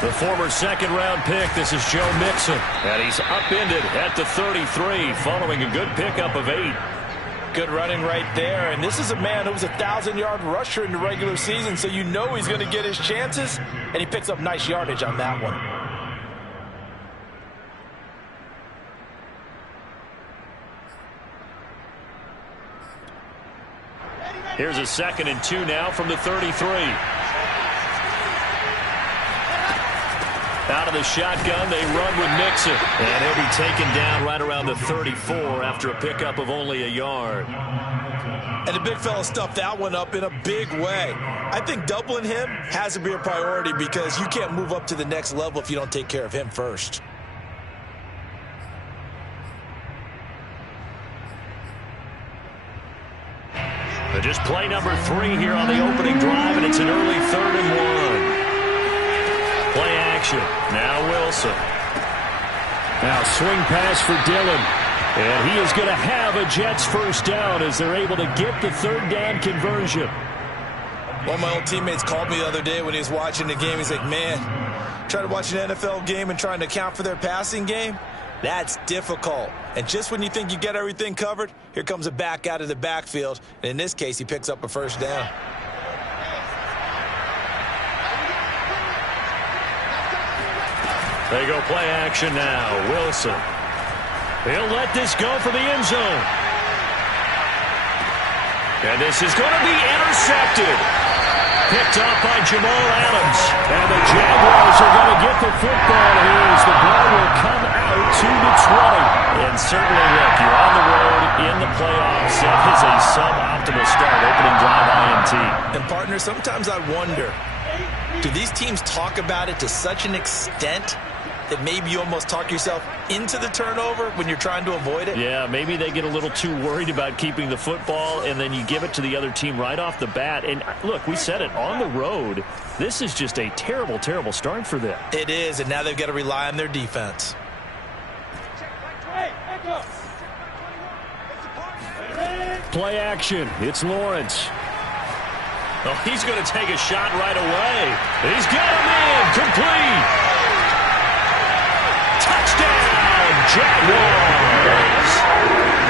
The former second-round pick, this is Joe Mixon. And he's upended at the 33 following a good pickup of 8. Good running right there. And this is a man who was a 1,000-yard rusher in the regular season, so you know he's going to get his chances. And he picks up nice yardage on that one. Here's a 2nd and 2 now from the 33. Out of the shotgun, they run with Mixon. And he'll be taken down right around the 34 after a pickup of only a yard. And the big fella stuffed that one up in a big way. I think doubling him has to be a priority because you can't move up to the next level if you don't take care of him first. Just play number 3 here on the opening drive, and it's an early 3rd and 1. Play action. Now Wilson. Now swing pass for Dillon. And he is going to have a Jets first down as they're able to get the 3rd down conversion. One of my old teammates called me the other day when he was watching the game. He's like, man, trying to watch an NFL game and trying to account for their passing game? That's difficult. And just when you think you get everything covered, here comes a back out of the backfield. And in this case, he picks up a first down. They go play action now. Wilson. He'll let this go for the end zone. And this is going to be intercepted. Picked up by Jamal Adams. And the Jaguars are going to get the football here as the ball will come out to the 20. And certainly, look, you're on the road in the playoffs. That is a suboptimal start, opening drive INT. And, partner, sometimes I wonder, do these teams talk about it to such an extent that maybe you almost talk yourself into the turnover when you're trying to avoid it? Yeah, maybe they get a little too worried about keeping the football, and then you give it to the other team right off the bat. And, look, we said it, on the road, this is just a terrible, terrible start for them. It is, and now they've got to rely on their defense. Play action. It's Lawrence. Oh, he's going to take a shot right away. He's got him in. Complete. Touchdown, Jaguars.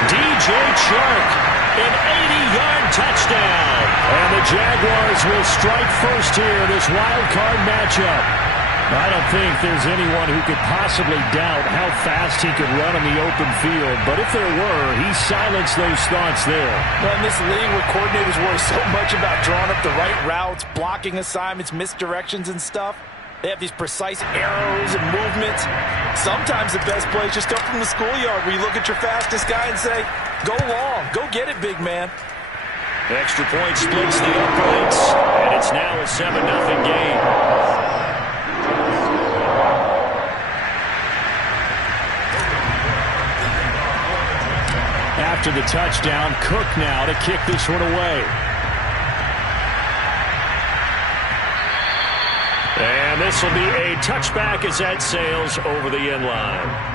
DJ Chark, an 80-yard touchdown. And the Jaguars will strike first here in this wild card matchup. I don't think there's anyone who could possibly doubt how fast he could run in the open field. But if there were, he silenced those thoughts there. Well, in this league where coordinators worry so much about drawing up the right routes, blocking assignments, misdirections and stuff, they have these precise arrows and movements. Sometimes the best plays just come from the schoolyard where you look at your fastest guy and say, go long, go get it, big man. Extra point splits the uprights, and it's now a 7-0 game. After the touchdown, Cook now to kick this one away. And this will be a touchback as that sails over the end line.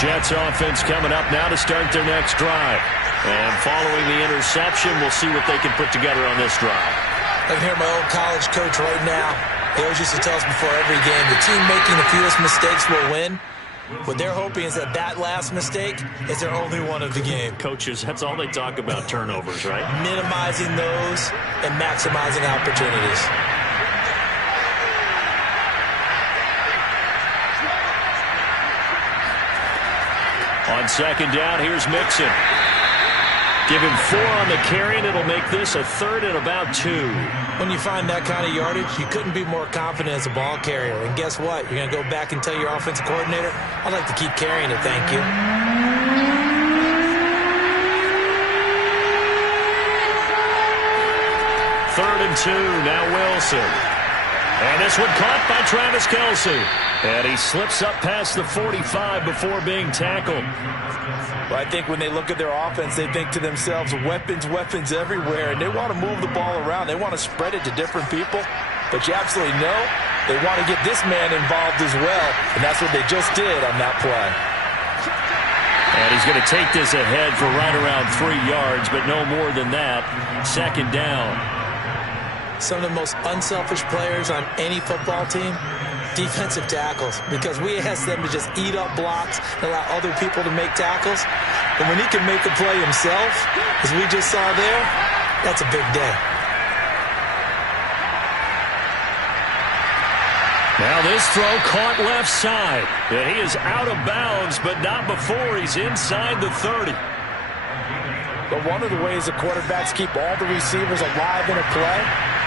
Jets offense coming up now to start their next drive. And following the interception, we'll see what they can put together on this drive. I can hear my old college coach right now. He always used to tell us before every game, the team making the fewest mistakes will win. What they're hoping is that that last mistake is their only one of the game. Coaches, that's all they talk about, turnovers, right? Minimizing those and maximizing opportunities. On second down, here's Mixon. Give him 4 on the carry, and it'll make this a 3rd and about 2. When you find that kind of yardage, you couldn't be more confident as a ball carrier. And guess what? You're going to go back and tell your offensive coordinator, I'd like to keep carrying it, thank you. Third and 2, now Wilson. And this one caught by Travis Kelce. And he slips up past the 45 before being tackled. Well, I think when they look at their offense, they think to themselves, weapons, weapons everywhere. And they want to move the ball around. They want to spread it to different people. But you absolutely know they want to get this man involved as well. And that's what they just did on that play. And he's going to take this ahead for right around 3 yards, but no more than that. Second down. Some of the most unselfish players on any football team, defensive tackles, because we ask them to just eat up blocks and allow other people to make tackles. And when he can make a play himself, as we just saw there, that's a big day. Now this throw caught left side. And he is out of bounds, but not before he's inside the 30. But one of the ways the quarterbacks keep all the receivers alive in a play,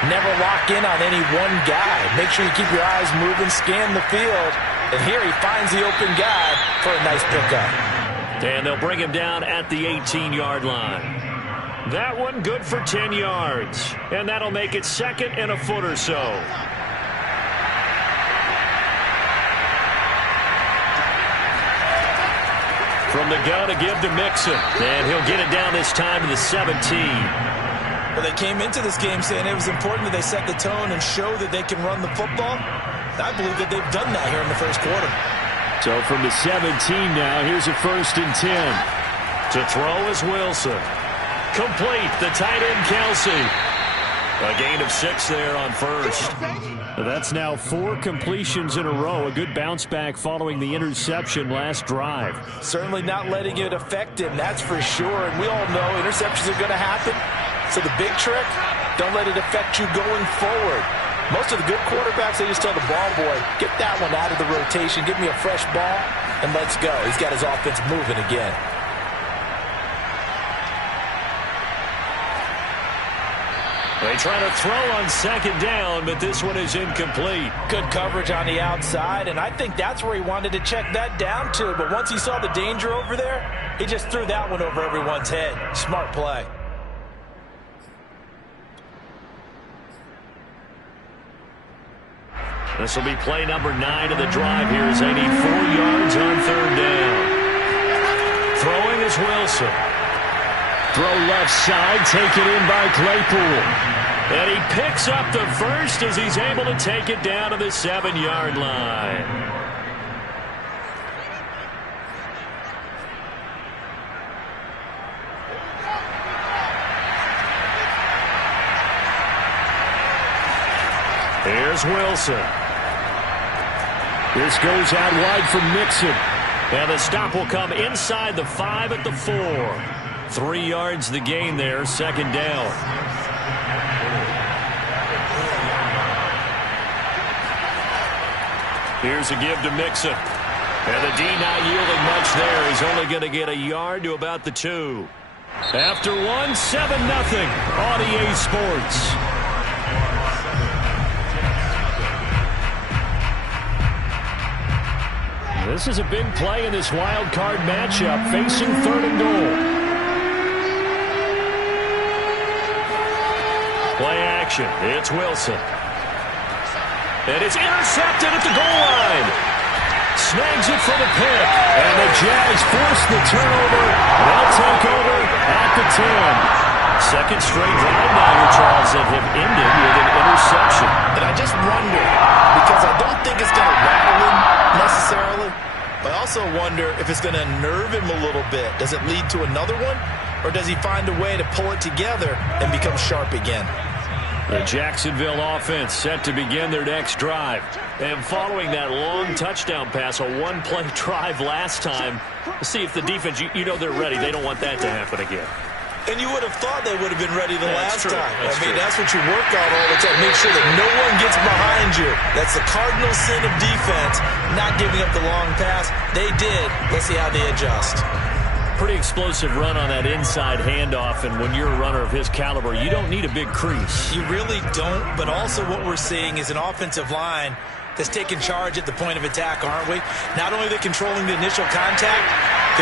never lock in on any one guy. Make sure you keep your eyes moving, scan the field. And here he finds the open guy for a nice pickup. And they'll bring him down at the 18-yard line. That one good for 10 yards. And that'll make it second and a foot or so. From the gun to give to Mixon. And he'll get it down this time to the 17. Well, they came into this game saying it was important that they set the tone and show that they can run the football. I believe that they've done that here in the first quarter. So from the 17 now, here's a 1st and 10. To throw is Wilson. Complete, the tight end Kelce. A gain of 6 there on first. That's now 4 completions in a row. A good bounce back following the interception last drive. Certainly not letting it affect him, that's for sure. And we all know interceptions are going to happen. So the big trick, don't let it affect you going forward. Most of the good quarterbacks, they just tell the ball boy, get that one out of the rotation, give me a fresh ball, and let's go. He's got his offense moving again. They try to throw on second down, but this one is incomplete. Good coverage on the outside, and I think that's where he wanted to check that down to. But once he saw the danger over there, he just threw that one over everyone's head. Smart play. This will be play number 9 of the drive here as they need 4 yards on third down. Throwing is Wilson. Throw left side, taken in by Claypool. And he picks up the first as he's able to take it down to the 7-yard line. Here's Wilson. This goes out wide from Mixon. And the stop will come inside the 5 at the 4. 3 yards the gain there, second down. Here's a give to Mixon. And the D not yielding much there. He's only going to get a yard to about the 2. After 1, 7-0 on EA Sports. This is a big play in this wild card matchup, facing 3rd and goal. Play action. It's Wilson. And it's intercepted at the goal line. Snags it for the pick. And the Jags force the turnover. They'll take over at the 10. Second straight drive now here, Charles, that have ended with an interception. And I just wonder, because I don't think it's going to rattle him necessarily, but I also wonder if it's going to nerve him a little bit. Does it lead to another one? Or does he find a way to pull it together and become sharp again? The Jacksonville offense set to begin their next drive. And following that long touchdown pass, a one-play drive last time, we'll see if the defense, you know they're ready. They don't want that to happen again. And you would have thought they would have been ready the last time. That's true. That's what you work on all the time. Make sure that no one gets behind you. That's the cardinal sin of defense, not giving up the long pass. They did. Let's see how they adjust. Pretty explosive run on that inside handoff, and when you're a runner of his caliber, you don't need a big crease. You really don't, but also what we're seeing is an offensive line that's taking charge at the point of attack, aren't we? Not only are they controlling the initial contact,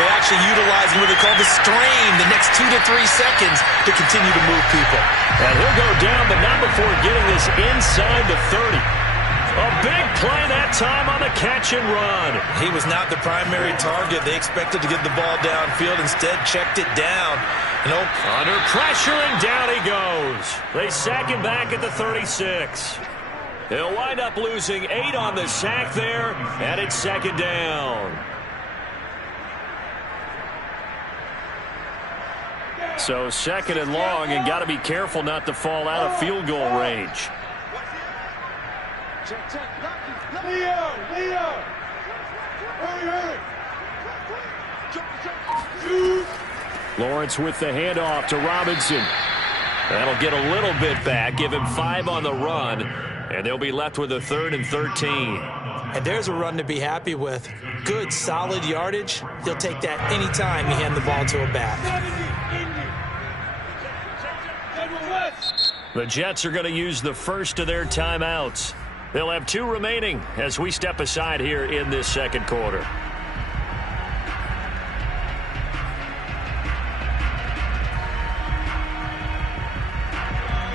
they're actually utilizing what they call the strain, the next 2 to 3 seconds to continue to move people. And he'll go down, but not before getting this inside the 30. play that time on the catch and run. He was not the primary target. They expected to get the ball downfield. Instead, checked it down. Under pressure, and down he goes. They sack him back at the 36. He'll wind up losing 8 on the sack there, and it's second down. So second and long, and got to be careful not to fall out of field goal range. Leo! Lawrence with the handoff to Robinson. That'll get a little bit back, give him 5 on the run, and they'll be left with a 3rd and 13. And there's a run to be happy with. Good, solid yardage. He'll take that anytime you hand the ball to a back. The Jets are going to use the first of their timeouts. They'll have 2 remaining as we step aside here in this second quarter.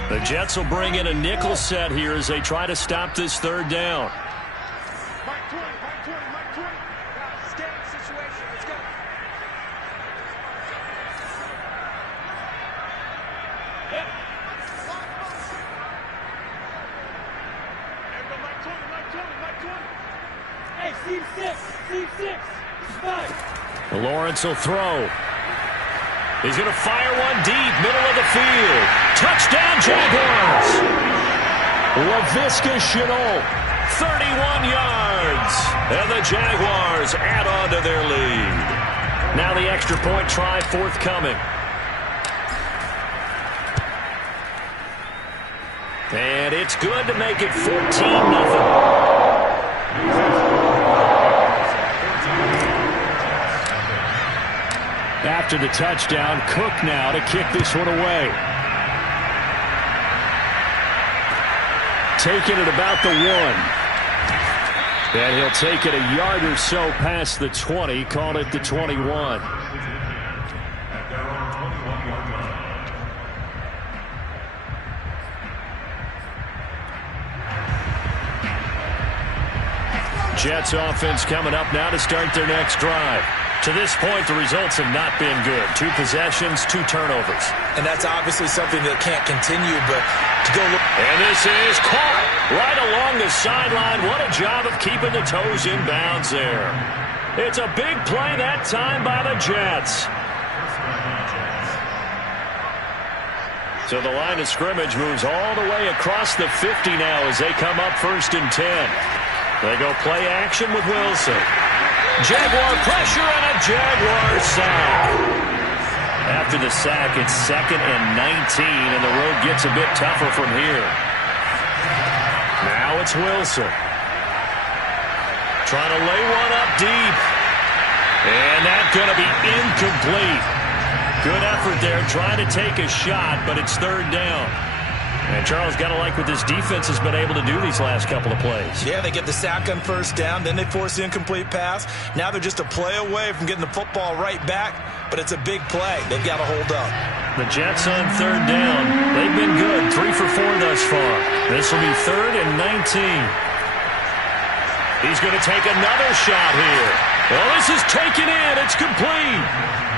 The Jets will bring in a nickel set here as they try to stop this third down. Lawrence will throw. He's going to fire one deep, middle of the field. Touchdown, Jaguars! Laviska Shenault, 31 yards. And the Jaguars add on to their lead. Now the extra point try forthcoming. And it's good to make it 14-0. After the touchdown, Cook now to kick this one away. Taking it about the 1. And he'll take it a yard or so past the 20, call it the 21. Jets offense coming up now to start their next drive. To this point, the results have not been good. 2 possessions, 2 turnovers. And that's obviously something that can't continue, but to go look. And this is caught right along the sideline. What a job of keeping the toes in bounds there. It's a big play that time by the Jets. So the line of scrimmage moves all the way across the 50 now as they come up 1st and 10. They go play action with Wilson. Jaguar pressure and a Jaguar sack. After the sack, it's 2nd and 19, and the road gets a bit tougher from here. Now it's Wilson. Trying to lay one up deep. And that's going to be incomplete. Good effort there, trying to take a shot, but it's 3rd down. And Charles, got to like what this defense has been able to do these last couple of plays. Yeah, they get the sack on 1st down, then they force the incomplete pass. Now they're just a play away from getting the football right back, but it's a big play. They've got to hold up. The Jets on 3rd down. They've been good, 3 for 4 thus far. This will be 3rd and 19. He's going to take another shot here. Well, this is taken in. It's complete.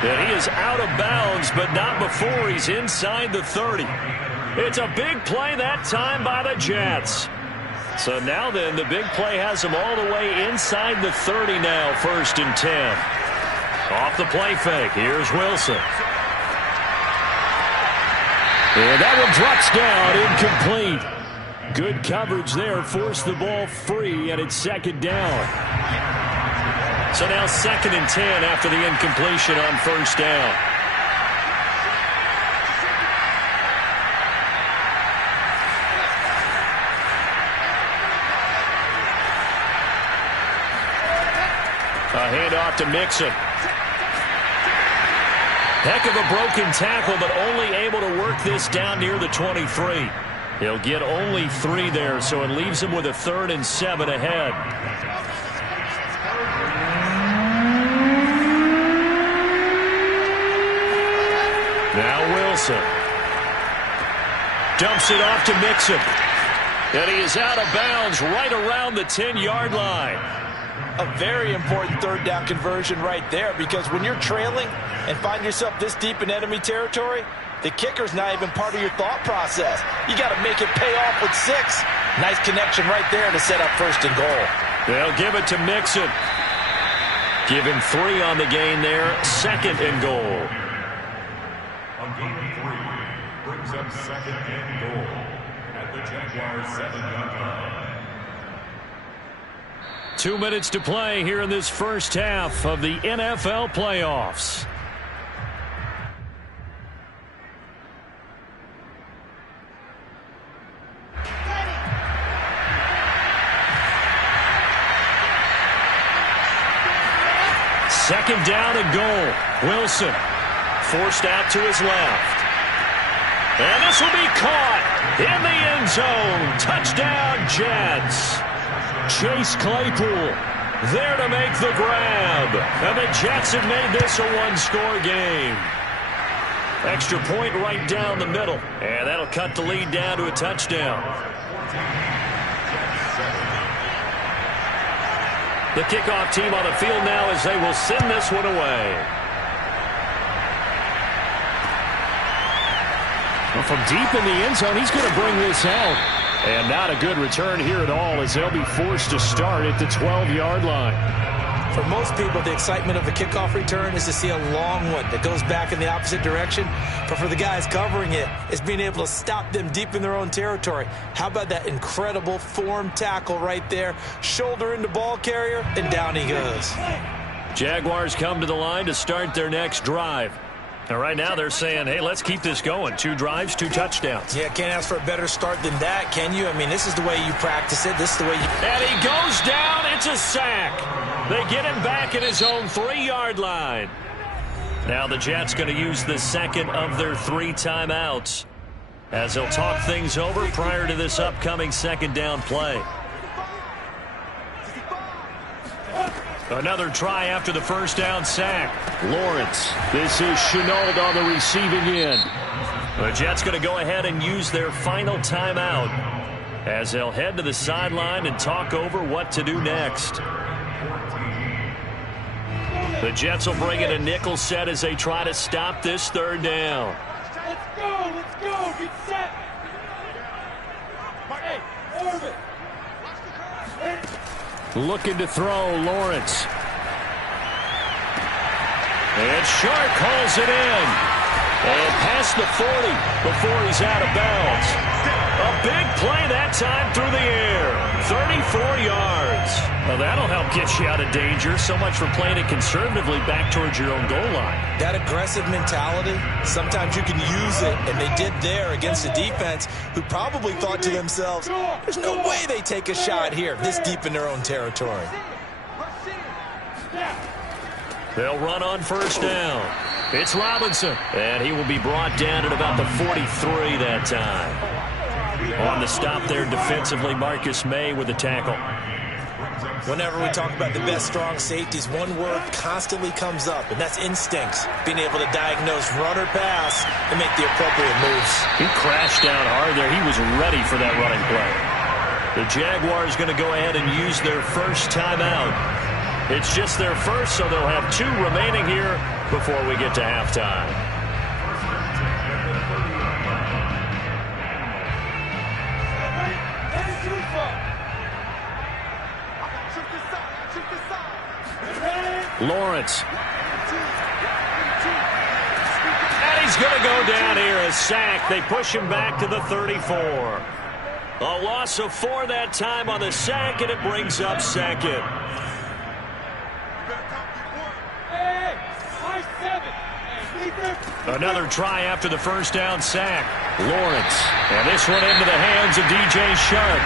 And he is out of bounds, but not before he's inside the 30. It's a big play that time by the Jets. So now then, the big play has them all the way inside the 30 now, 1st and 10. Off the play fake, here's Wilson. And that one drops down, incomplete. Good coverage there, forced the ball free, and it's 2nd down. So now 2nd and 10 after the incompletion on 1st down. A handoff to Mixon. Heck of a broken tackle, but only able to work this down near the 23. He'll get only 3 there, so it leaves him with a 3rd and 7 ahead. Now Wilson. Dumps it off to Mixon. And he is out of bounds right around the 10-yard line. A very important third down conversion right there, because when you're trailing and find yourself this deep in enemy territory, the kicker's not even part of your thought process. You got to make it pay off with 6. Nice connection right there to set up first and goal. They'll give it to Mixon. Give him 3 on the gain there. 2nd and goal. On gain of 3, brings up 2nd and goal at the Jaguars' 7-yard line. 2 minutes to play here in this first half of the NFL playoffs. Second down and goal. Wilson forced out to his left. And this will be caught in the end zone. Touchdown, Jets. Chase Claypool there to make the grab. And the Jets have made this a one-score game. Extra point right down the middle. And that'll cut the lead down to a touchdown. The kickoff team on the field now as they will send this one away. Well, from deep in the end zone, he's going to bring this out. And not a good return here at all as they'll be forced to start at the 12-yard line. For most people, the excitement of a kickoff return is to see a long one that goes back in the opposite direction. But for the guys covering it, it's being able to stop them deep in their own territory. How about that incredible form tackle right there? Shoulder into ball carrier, and down he goes. Jaguars come to the line to start their next drive. And right now they're saying, hey, let's keep this going. 2 drives, 2 touchdowns. Yeah, can't ask for a better start than that, can you? I mean, this is the way you practice it. This is the way you... And he goes down. It's a sack. They get him back at his own 3-yard line. Now the Jets going to use the second of their 3 timeouts as they'll talk things over prior to this upcoming second down play. Another try after the first down sack. Lawrence. This is Shenault on the receiving end. The Jets going to go ahead and use their final timeout as they'll head to the sideline and talk over what to do next. The Jets will bring in a nickel set as they try to stop this third down. Let's go, get set. Hey, Orbit. Looking to throw, Lawrence. And Shark hauls it in. And past the 40 before he's out of bounds. A big play that time through the air. 34 yards. Well, that'll help get you out of danger. So much for playing it conservatively back towards your own goal line. That aggressive mentality, sometimes you can use it, and they did there against a defense who probably thought to themselves, there's no way they take a shot here this deep in their own territory. They'll run on first down. It's Robinson, and he will be brought down at about the 43 that time. On the stop there defensively, Marcus May with the tackle. Whenever we talk about the best strong safeties, one word constantly comes up, and that's instincts. Being able to diagnose run or pass and make the appropriate moves. He crashed down hard there. He was ready for that running play. The Jaguars going to go ahead and use their first timeout. It's just their first, so they'll have 2 remaining here before we get to halftime. Lawrence. And he's going to go down here, a sack. They push him back to the 34. A loss of 4 that time on the sack, and it brings up second. Another try after the first down sack. Lawrence. And this one into the hands of DJ Shark.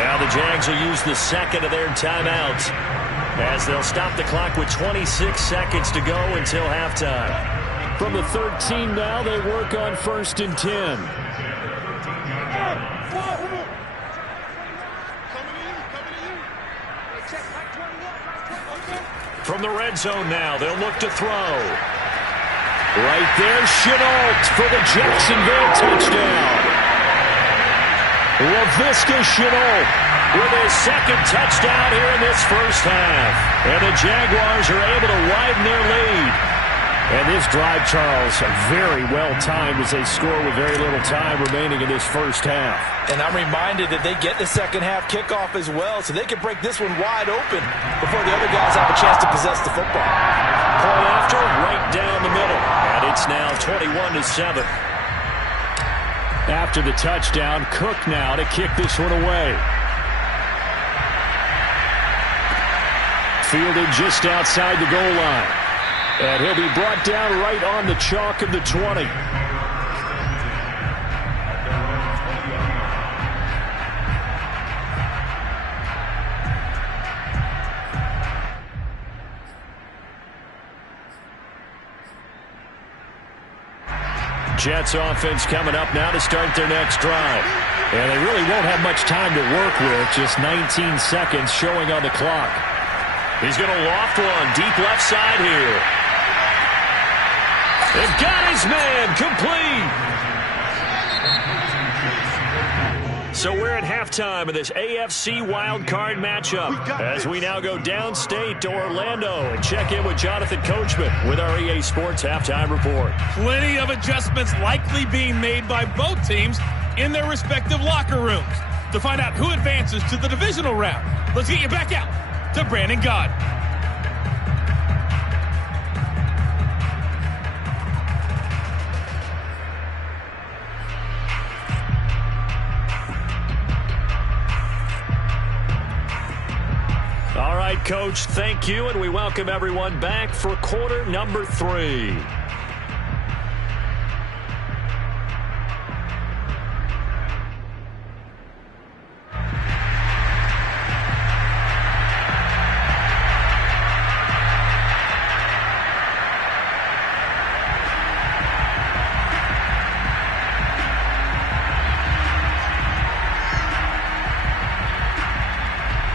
Now the Jags will use the second of their timeouts as they'll stop the clock with 26 seconds to go until halftime. From the 13 now, they work on 1st and 10. From the red zone now, they'll look to throw. Right there, Shenault for the Jacksonville touchdown. Laviska Shenault with his second touchdown here in this first half. And the Jaguars are able to widen their lead. And this drive, Charles, very well timed as they score with very little time remaining in this first half. And I'm reminded that they get the second half kickoff as well, so they can break this one wide open before the other guys have a chance to possess the football. Point after, right down the middle. And it's now 21-7. After the touchdown, Cook now to kick this one away. Fielded just outside the goal line. And he'll be brought down right on the chalk of the 20. Jets offense coming up now to start their next drive. And they really won't have much time to work with. Just 19 seconds showing on the clock. He's going to loft one deep left side here. They've got his man complete. So we're at halftime of this AFC wildcard matchup as we now go downstate to Orlando and check in with Jonathan Coachman with our EA Sports Halftime Report. Plenty of adjustments likely being made by both teams in their respective locker rooms. To find out who advances to the divisional round, let's get you back out to Brandon Gaudin. All right, Coach, thank you, and we welcome everyone back for quarter number 3.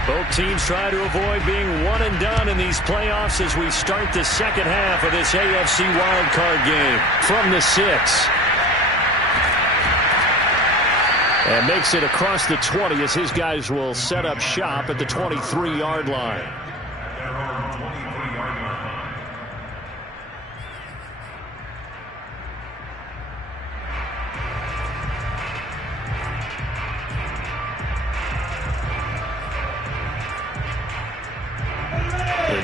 Both teams try to avoid being one and done in these playoffs as we start the second half of this AFC wildcard game from the 6. And makes it across the 20 as his guys will set up shop at the 23-yard line.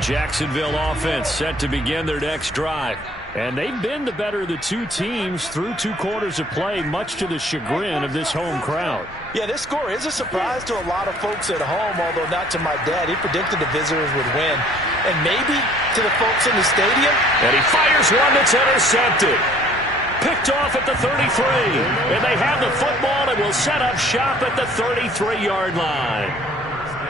Jacksonville offense set to begin their next drive. And they've been the better of the two teams through 2 quarters of play, much to the chagrin of this home crowd. Yeah, this score is a surprise to a lot of folks at home, although not to my dad. He predicted the visitors would win. And maybe to the folks in the stadium. And he fires one that's intercepted. Picked off at the 33. And they have the football and will set up shop at the 33-yard line.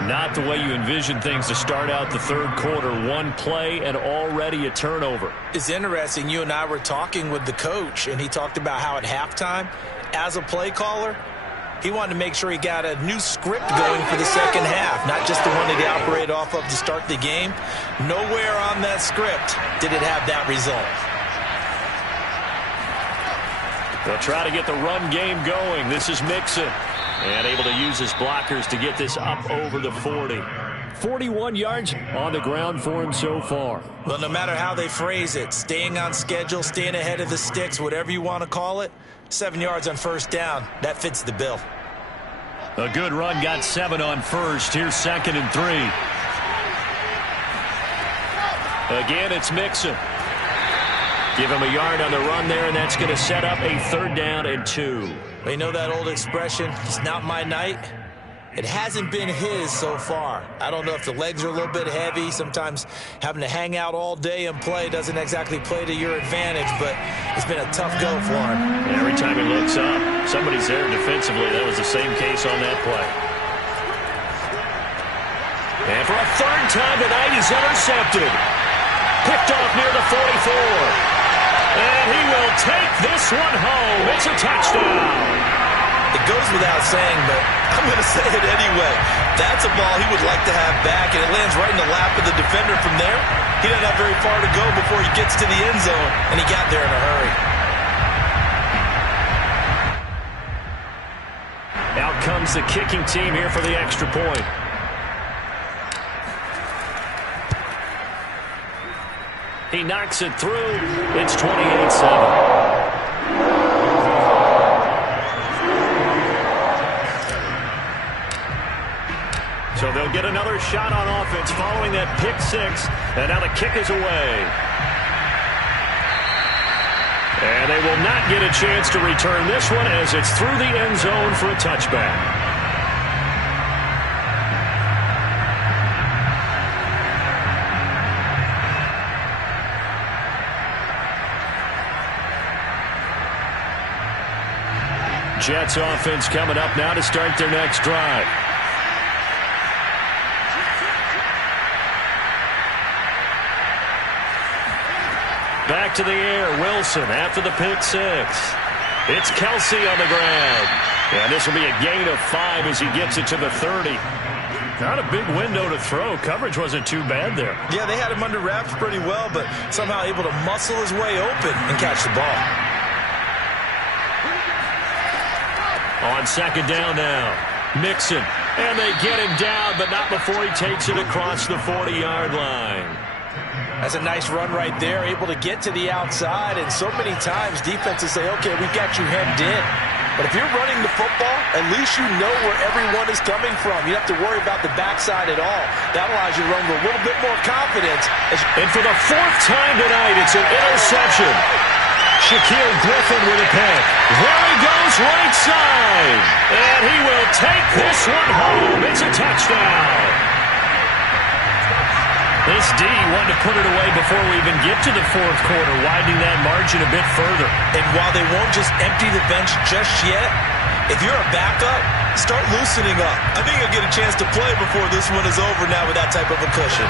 Not the way you envision things to start out the third quarter. One play and already a turnover. It's interesting. You and I were talking with the coach, and he talked about how at halftime, as a play caller, he wanted to make sure he got a new script going for the second half, not just the one that he operated off of to start the game. Nowhere on that script did it have that result. They'll try to get the run game going. This is Mixon. And able to use his blockers to get this up over the 40. 41 yards on the ground for him so far. Well, no matter how they phrase it, staying on schedule, staying ahead of the sticks, whatever you want to call it, 7 yards on first down, that fits the bill. A good run, got 7 on first. Here's 2nd and 3. Again, it's Mixon. Give him a yard on the run there, and that's going to set up a 3rd down and 2. You know that old expression, it's not my night? It hasn't been his so far. I don't know if the legs are a little bit heavy. Sometimes having to hang out all day and play doesn't exactly play to your advantage, but it's been a tough go for him. And every time he looks up, somebody's there defensively. That was the same case on that play. And for a 3rd time tonight, he's intercepted. Picked off near the 44. And he will take this one home. It's a touchdown. It goes without saying, but I'm going to say it anyway. That's a ball he would like to have back, and it lands right in the lap of the defender from there. He doesn't have very far to go before he gets to the end zone, and he got there in a hurry. Now comes the kicking team here for the extra point. He knocks it through. It's 28-7. So they'll get another shot on offense following that pick six. And now the kick is away. And they will not get a chance to return this one as it's through the end zone for a touchback. Jets offense coming up now to start their next drive. Back to the air, Wilson after the pick six. It's Kelsey on the ground. And this will be a gain of 5 as he gets it to the 30. Not a big window to throw. Coverage wasn't too bad there. Yeah, they had him under wraps pretty well, but somehow able to muscle his way open and catch the ball. On second down now, Mixon. And they get him down, but not before he takes it across the 40-yard line. That's a nice run right there, able to get to the outside. And so many times defenses say, okay, we've got you hemmed in. But if you're running the football, at least you know where everyone is coming from. You don't have to worry about the backside at all. That allows you to run with a little bit more confidence. And for the 4th time tonight, it's an interception. Shaquille Griffin with a pick. There he goes right side. And he will take this one home. It's a touchdown. This D wanted to put it away before we even get to the 4th quarter, widening that margin a bit further. And while they won't just empty the bench just yet, if you're a backup, start loosening up. I think you'll get a chance to play before this one is over now with that type of a cushion.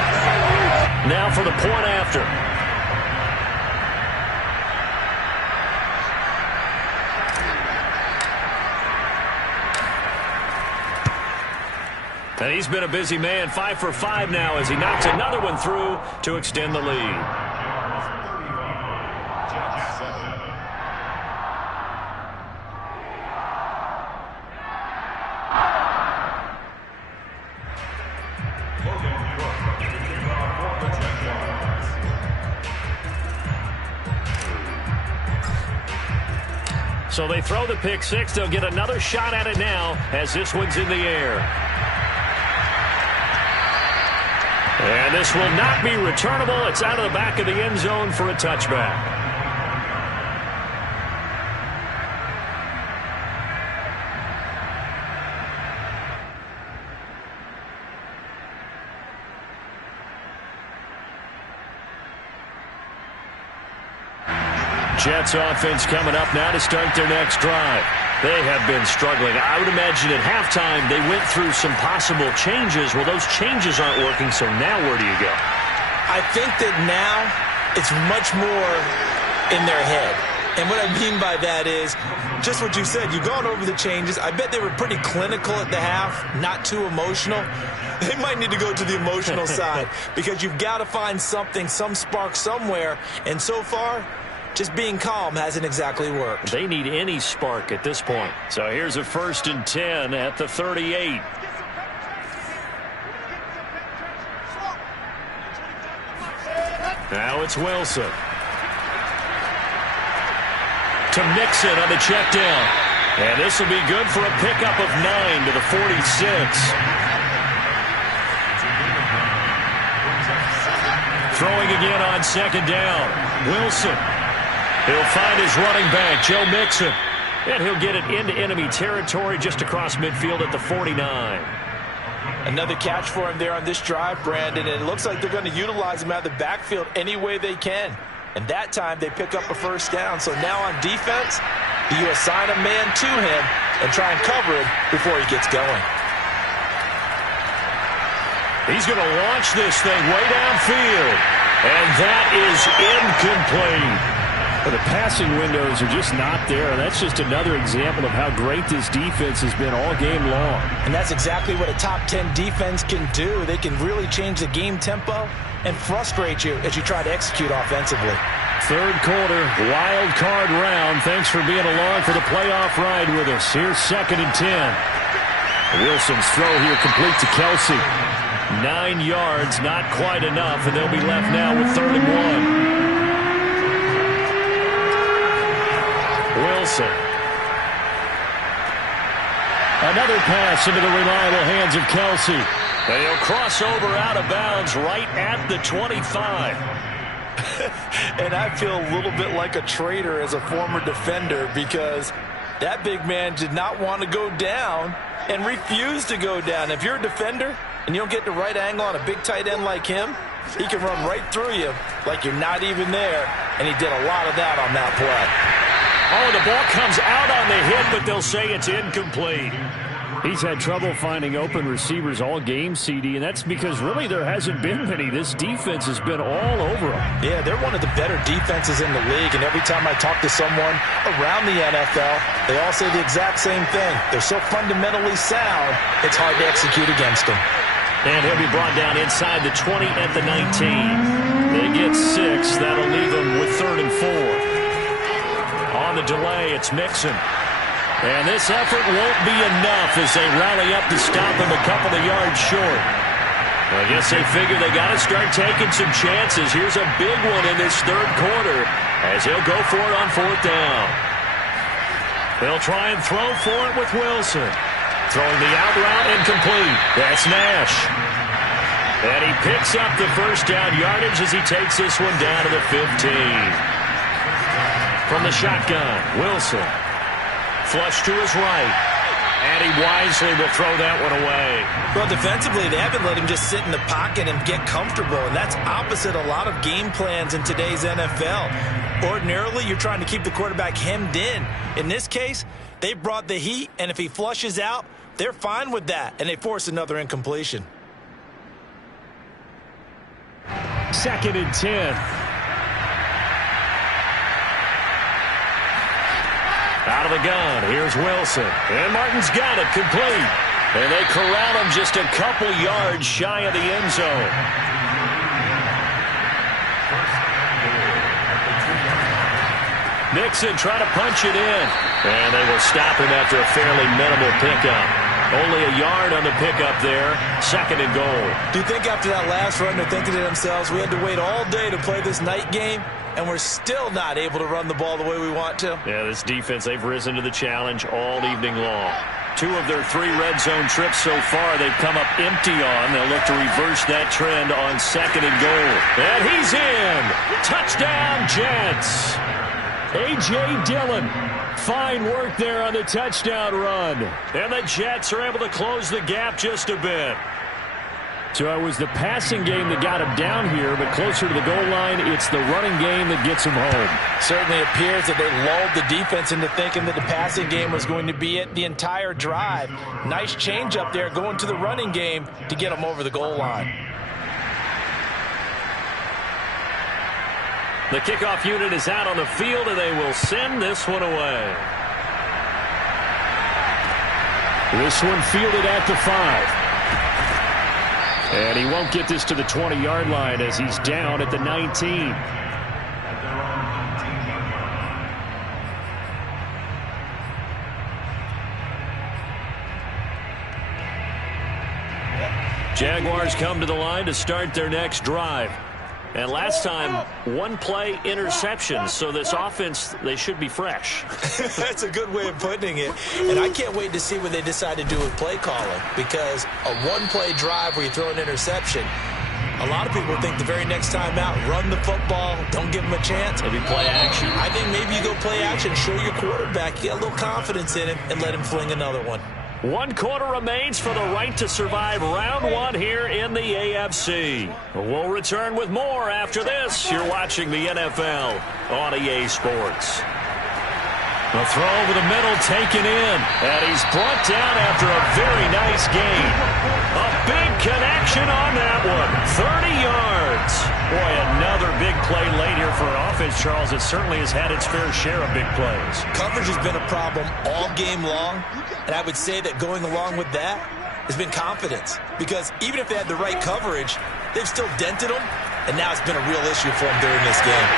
Now for the point after. And he's been a busy man, 5 for 5 now as he knocks another one through to extend the lead. So they throw the pick six. They'll get another shot at it now as this one's in the air. And this will not be returnable. It's out of the back of the end zone for a touchback. Jets offense coming up now to start their next drive. They have been struggling. I would imagine at halftime they went through some possible changes. Well, those changes aren't working, so now where do you go? I think that now it's much more in their head. And what I mean by that is just what you said. You've gone over the changes. I bet they were pretty clinical at the half, not too emotional. They might need to go to the emotional side because you've got to find something, some spark somewhere. And so far, just being calm hasn't exactly worked. They need any spark at this point. So here's a 1st and 10 at the 38. Now it's Wilson. To Mixon on the check down. And this will be good for a pickup of 9 to the 46. Throwing again on second down. Wilson. He'll find his running back, Joe Mixon. And he'll get it into enemy territory just across midfield at the 49. Another catch for him there on this drive, Brandon. And it looks like they're going to utilize him out of the backfield any way they can. And that time they pick up a 1st down. So now on defense, you assign a man to him and try and cover him before he gets going. He's going to launch this thing way downfield. And that is incomplete. Well, the passing windows are just not there, and that's just another example of how great this defense has been all game long. And that's exactly what a top 10 defense can do. They can really change the game tempo and frustrate you as you try to execute offensively. 3rd quarter, wild card round. Thanks for being along for the playoff ride with us. Here's 2nd and 10. Wilson's throw here complete to Kelsey. 9 yards, not quite enough, and they'll be left now with 3rd and 1. Wilson. Another pass into the reliable hands of Kelsey. They'll cross over out of bounds right at the 25. And I feel a little bit like a traitor as a former defender because that big man did not want to go down and refused to go down. If you're a defender and you don't get the right angle on a big tight end like him, he can run right through you like you're not even there, and he did a lot of that on that play. Oh, the ball comes out on the hit, but they'll say it's incomplete. He's had trouble finding open receivers all game, CD, and that's because really there hasn't been many. This defense has been all over them. Yeah, they're one of the better defenses in the league, and every time I talk to someone around the NFL, they all say the exact same thing. They're so fundamentally sound, it's hard to execute against them. And he'll be brought down inside the 20 at the 19. They get 6. That'll leave them with 3rd and 4. On the delay, it's Mixon. And this effort won't be enough as they rally up to stop him a couple of yards short. I guess they figure they got to start taking some chances. Here's a big one in this 3rd quarter as he'll go for it on 4th down. They'll try and throw for it with Wilson. Throwing the out route incomplete. That's Nash. And he picks up the 1st down yardage as he takes this one down to the 15. From the shotgun, Wilson. Flush to his right. And he wisely will throw that one away. Well, defensively, they haven't let him just sit in the pocket and get comfortable, and that's opposite a lot of game plans in today's NFL. Ordinarily, you're trying to keep the quarterback hemmed in. In this case, they brought the heat, and if he flushes out, they're fine with that, and they force another incompletion. 2nd and 10. Out of the gun, here's Wilson. And Martin's got it complete. And they corral him just a couple yards shy of the end zone. Mixon trying to punch it in. And they will stop him after a fairly minimal pickup. Only a yard on the pickup there. 2nd and goal. Do you think after that last run they're thinking to themselves, we had to wait all day to play this night game, and we're still not able to run the ball the way we want to? Yeah, this defense, they've risen to the challenge all evening long. 2 of their 3 red zone trips so far, they've come up empty on. They'll look to reverse that trend on 2nd and goal. And he's in. Touchdown, Jets. A.J. Dillon. Fine work there on the touchdown run. And the Jets are able to close the gap just a bit. So it was the passing game that got him down here, but closer to the goal line, it's the running game that gets him home. Certainly appears that they lulled the defense into thinking that the passing game was going to be it the entire drive. Nice change up there going to the running game to get them over the goal line. The kickoff unit is out on the field, and they will send this one away. This one fielded at the 5. And he won't get this to the 20-yard line as he's down at the 19. Jaguars come to the line to start their next drive. And last time, 1-play interception. So this offense, they should be fresh. That's a good way of putting it. And I can't wait to see what they decide to do with play calling. Because a 1-play drive where you throw an interception, a lot of people think the very next time out, run the football, don't give them a chance. Maybe play action. I think maybe you go play action, show your quarterback, get a little confidence in him, and let him fling another one. 1 quarter remains for the right to survive round 1 here in the AFC. We'll return with more after this. You're watching the NFL on EA Sports. A throw over the middle taken in. And he's brought down after a very nice gain. A big connection on that one. 30 yards. Boy, another big play late here for an offense, Charles. It certainly has had its fair share of big plays. Coverage has been a problem all game long. And I would say that going along with that has been confidence. Because even if they had the right coverage, they've still dented them. And now it's been a real issue for them during this game.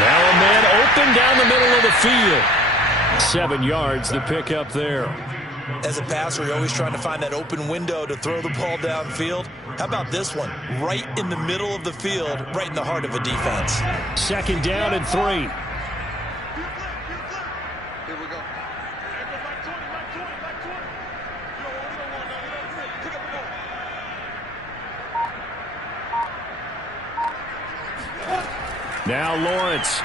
Now a man open down the middle of the field. 7 yards, the pick up there. As a passer, you're always trying to find that open window to throw the ball downfield. How about this one? Right in the middle of the field, right in the heart of a defense. 2nd down and 3. Now Lawrence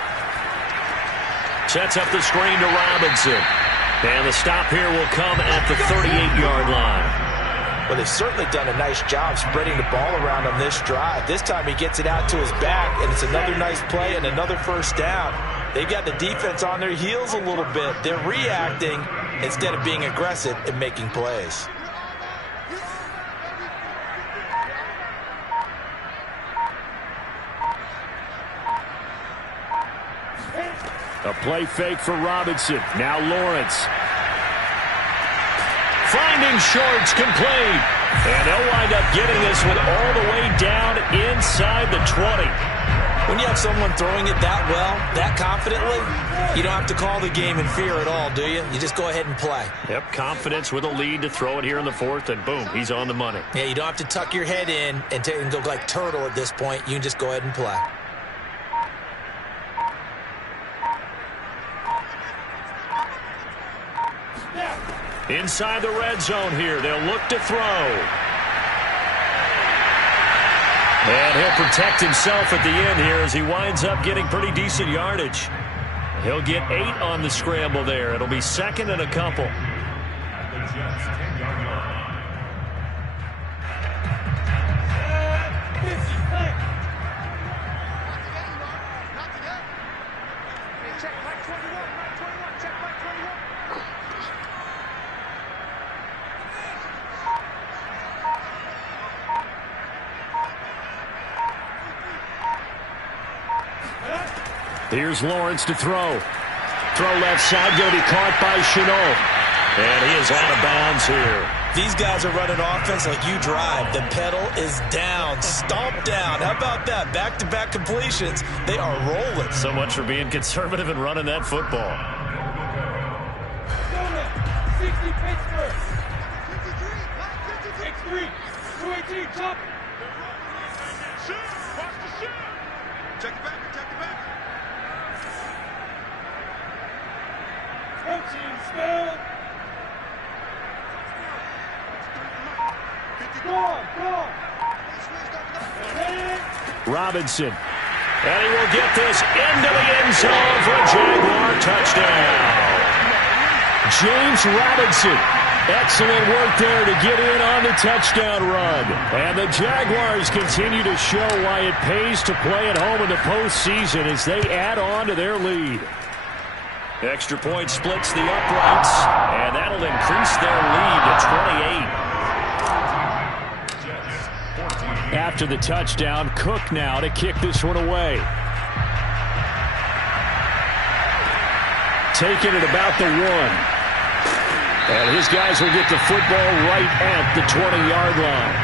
sets up the screen to Robinson. And the stop here will come at the 38-yard line. Well, they've certainly done a nice job spreading the ball around on this drive. This time he gets it out to his back, and it's another nice play and another first down. They've got the defense on their heels a little bit. They're reacting instead of being aggressive and making plays. A play fake for Robinson. Now Lawrence. Finding Shorts complete. And they'll wind up getting this one all the way down inside the 20. When you have someone throwing it that well, that confidently, you don't have to call the game in fear at all, do you? You just go ahead and play. Yep, confidence with a lead to throw it here in the 4th, and boom, he's on the money. Yeah, you don't have to tuck your head in and go like turtle at this point. You can just go ahead and play. Inside the red zone here. They'll look to throw. And he'll protect himself at the end here as he winds up getting pretty decent yardage. He'll get 8 on the scramble there. It'll be 2nd and a couple. The Jets 10-yard line. Here's Lawrence to throw. Throw left side, going to be caught by Shenault. And he is out of bounds here. These guys are running offense like you drive. The pedal is down, stomp down. How about that? Back-to-back completions. They are rolling. So much for being conservative and running that football. 60 Pittsburgh. X3. 218. Chop. Watch the shoot. Check it back. Coaching spell. Go. Robinson. And he will get this into the end zone for a Jaguar touchdown. James Robinson. Excellent work there to get in on the touchdown run. And the Jaguars continue to show why it pays to play at home in the postseason as they add on to their lead. Extra point splits the uprights, and that'll increase their lead to 28. After the touchdown, Cook now to kick this one away. Taking it about the 1. And his guys will get the football right at the 20-yard line.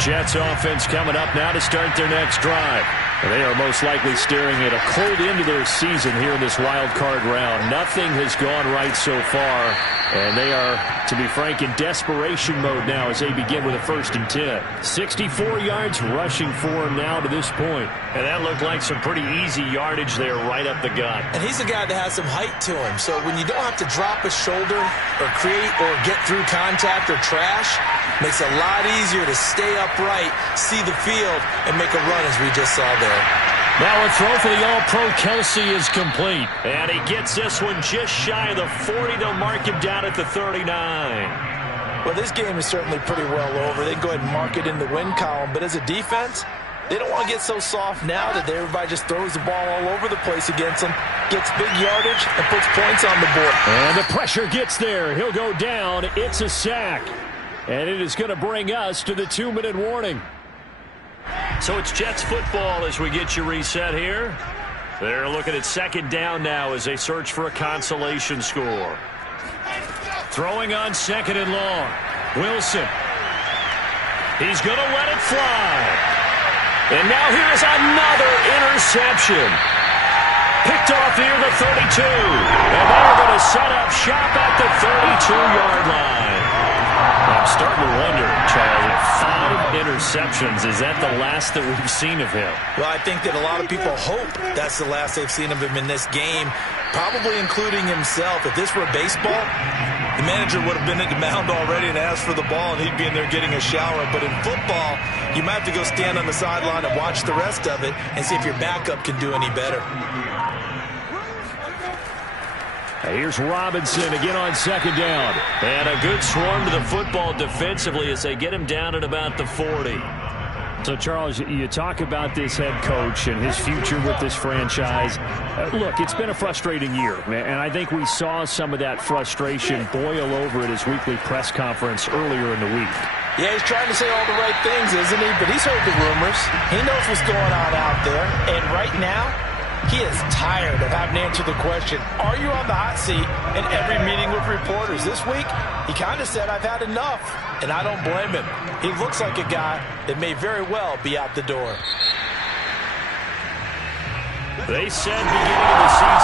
Jets offense coming up now to start their next drive. They are most likely staring at a cold end of their season here in this wild card round. Nothing has gone right so far, and they are, to be frank, in desperation mode now as they begin with a 1st and 10. 64 yards rushing for him now to this point. And that looked like some pretty easy yardage there right up the gut. And he's a guy that has some height to him, so when you don't have to drop a shoulder or create or get through contact or trash, makes it a lot easier to stay upright, see the field, and make a run as we just saw there. Now a throw for the All-Pro Kelsey is complete. And he gets this one just shy of the 40. They'll mark him down at the 39. Well, this game is certainly pretty well over. They can go ahead and mark it in the win column. But as a defense, they don't want to get so soft now that everybody just throws the ball all over the place against them, gets big yardage, and puts points on the board. And the pressure gets there. He'll go down. It's a sack. And it is going to bring us to the 2-minute warning. So it's Jets football as we get you reset here. They're looking at 2nd down now as they search for a consolation score. Throwing on 2nd and long. Wilson. He's going to let it fly. And now here is another interception. Picked off near the 32. And they're going to set up shop at the 32-yard line. I'm starting to wonder, Charles, if 5 interceptions, is that the last that we've seen of him? Well, I think that a lot of people hope that's the last they've seen of him in this game, probably including himself. If this were baseball, the manager would have been at the mound already and asked for the ball, and he'd be in there getting a shower. But in football, you might have to go stand on the sideline and watch the rest of it and see if your backup can do any better. Here's Robinson again on second down. And a good swarm to the football defensively as they get him down at about the 40. So, Charles, you talk about this head coach and his future with this franchise. Look, it's been a frustrating year, and I think we saw some of that frustration boil over at his weekly press conference earlier in the week. Yeah, he's trying to say all the right things, isn't he? But he's heard the rumors. He knows what's going on out there. And right now, he is tired of having to answer the question, are you on the hot seat in every meeting with reporters? This week, he kind of said, I've had enough, and I don't blame him. He looks like a guy that may very well be out the door. They said beginning of the season